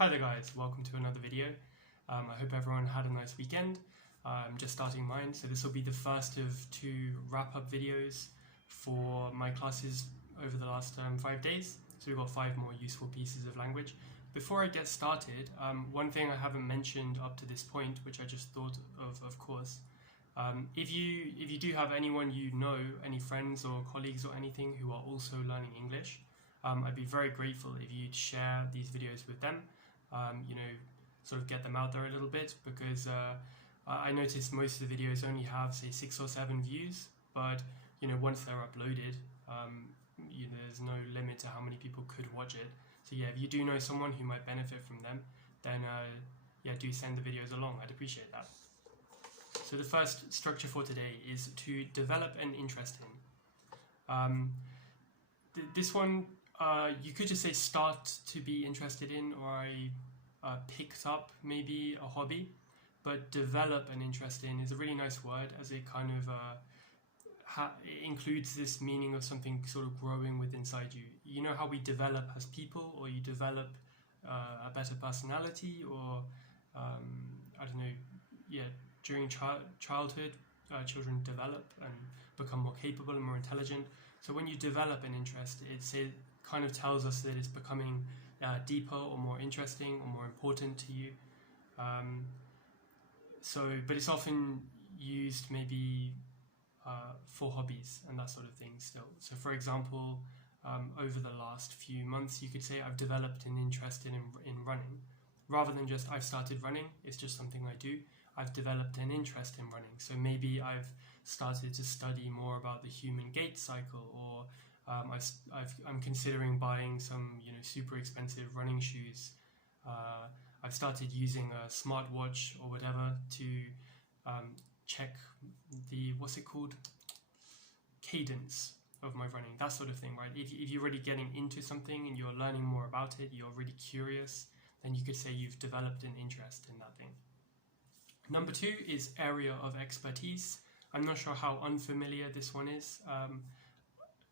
Hi there guys, welcome to another video. I hope everyone had a nice weekend. I'm just starting mine, so this will be the first of 2 wrap-up videos for my classes over the last 5 days. So we've got 5 more useful pieces of language. Before I get started, one thing I haven't mentioned up to this point, which I just thought of course, if you do have anyone you know, any friends or colleagues or anything who are also learning English, I'd be very grateful if you'd share these videos with them. Sort of get them out there a little bit, because I noticed most of the videos only have say 6 or 7 views, but once they're uploaded, there's no limit to how many people could watch it. So yeah, if you do know someone who might benefit from them, then do send the videos along. I'd appreciate that. So the first structure for today is to develop an interest in. This one, you could just say start to be interested in, or I picked up maybe a hobby, but develop an interest in is a really nice word, as it kind of it includes this meaning of something sort of growing within inside you. You know how we develop as people, or you develop a better personality, or I don't know, during childhood, children develop and become more capable and more intelligent. So when you develop an interest, it kind of tells us that it's becoming deeper or more interesting or more important to you. But it's often used maybe for hobbies and that sort of thing still. So for example, over the last few months, you could say I've developed an interest in running. Rather than just I've started running, it's just something I do. I've developed an interest in running. So maybe I've started to study more about the human gait cycle, or I'm considering buying some super expensive running shoes. I've started using a smartwatch or whatever to check the cadence of my running, that sort of thing, right? If you're really getting into something and you're learning more about it, you're really curious, then you could say you've developed an interest in that thing. Number 2 is area of expertise. I'm not sure how unfamiliar this one is.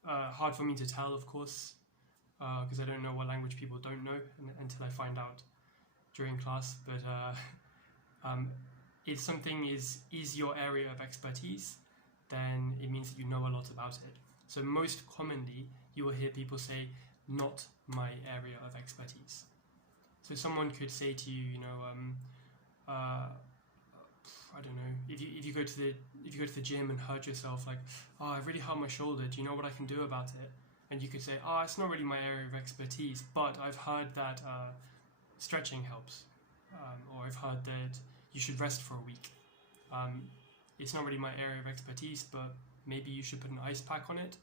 Hard for me to tell, of course, because I don't know what language people don't know until I find out during class. But if something is your area of expertise, then it means that you know a lot about it. So most commonly, you will hear people say, not my area of expertise. So someone could say to you, I don't know, if you go to the gym and hurt yourself, like, oh, I really hurt my shoulder, do you know what I can do about it? And you could say, oh, it's not really my area of expertise, but I've heard that stretching helps, or I've heard that you should rest for a week. It's not really my area of expertise, but maybe you should put an ice pack on it.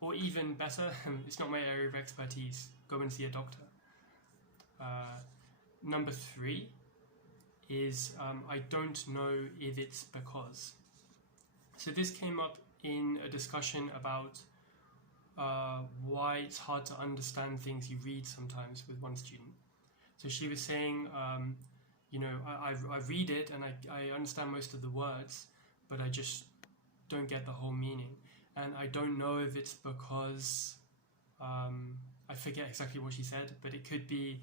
Or even better, it's not my area of expertise, go and see a doctor. Number 3 is I don't know if it's because. So this came up in a discussion about why it's hard to understand things you read sometimes with one student. So she was saying, I read it and I understand most of the words, but I just don't get the whole meaning. And I don't know if it's because, I forget exactly what she said, but it could be,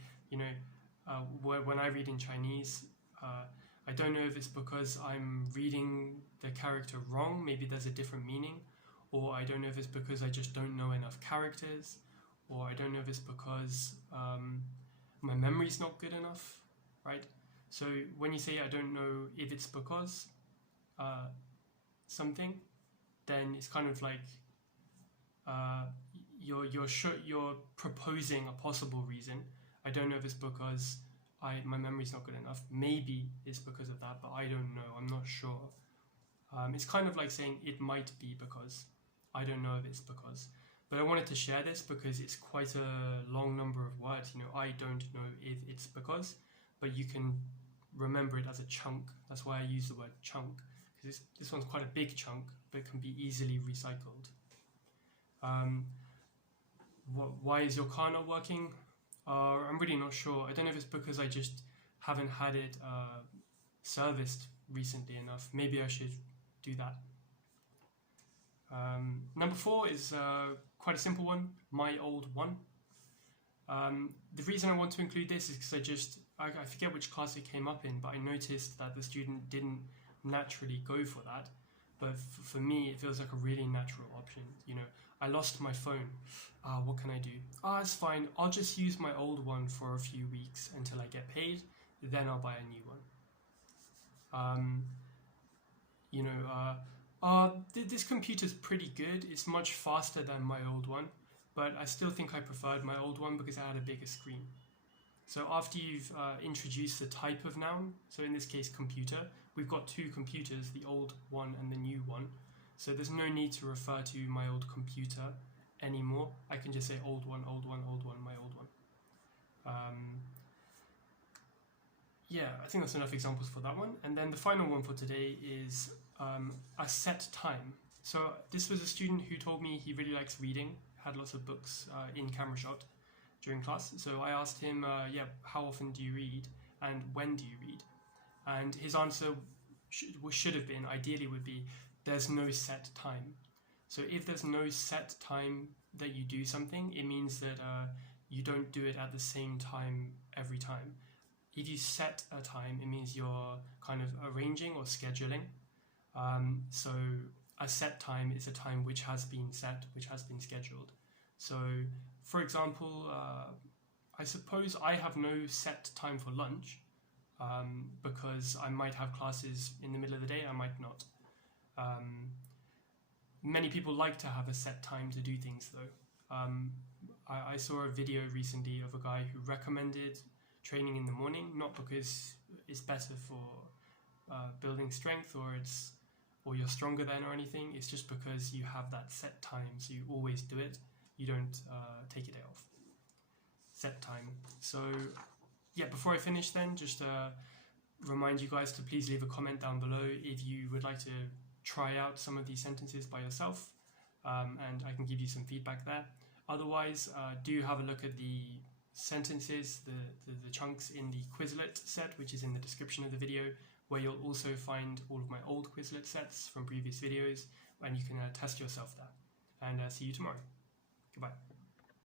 when I read in Chinese, I don't know if it's because I'm reading the character wrong, maybe there's a different meaning, or I don't know if it's because I just don't know enough characters, or I don't know if it's because my memory's not good enough, right? So when you say I don't know if it's because something, then it's kind of like you're proposing a possible reason. I don't know if it's because my memory's not good enough. Maybe it's because of that, but I don't know. I'm not sure. It's kind of like saying it might be because. I don't know if it's because. But I wanted to share this because it's quite a long number of words. I don't know if it's because, but you can remember it as a chunk. That's why I use the word chunk, because this one's quite a big chunk, but can be easily recycled. Why is your car not working? I'm really not sure. I don't know if it's because I just haven't had it serviced recently enough. Maybe I should do that. Number 4 is quite a simple one, my old one. The reason I want to include this is because I forget which class it came up in, but I noticed that the student didn't naturally go for that. But for me, it feels like a really natural option. You know, I lost my phone. What can I do? It's fine. I'll just use my old one for a few weeks until I get paid. Then I'll buy a new one. This computer's pretty good. It's much faster than my old one, but I still think I preferred my old one because I had a bigger screen. So after you've introduced the type of noun, so in this case computer, we've got two computers, the old one and the new one. So there's no need to refer to my old computer anymore. I can just say old one, old one, old one, my old one. I think that's enough examples for that one. And then the final one for today is a set time. So this was a student who told me he really likes reading, had lots of books in camera shot during class. So I asked him, how often do you read and when do you read? And his answer should have been, ideally would be, there's no set time. So if there's no set time that you do something, it means that you don't do it at the same time every time. If you set a time, it means you're kind of arranging or scheduling. So a set time is a time which has been set, which has been scheduled. So, for example, I suppose I have no set time for lunch because I might have classes in the middle of the day, I might not. Many people like to have a set time to do things though. I saw a video recently of a guy who recommended training in the morning, not because it's better for building strength or you're stronger then or anything. It's just because you have that set time, so you always do it. You don't take a day off. Set time. So before I finish then, just remind you guys to please leave a comment down below if you would like to try out some of these sentences by yourself, and I can give you some feedback there. Otherwise, do have a look at the sentences, the chunks in the Quizlet set, which is in the description of the video, where you'll also find all of my old Quizlet sets from previous videos, and you can test yourself there. And see you tomorrow. Goodbye.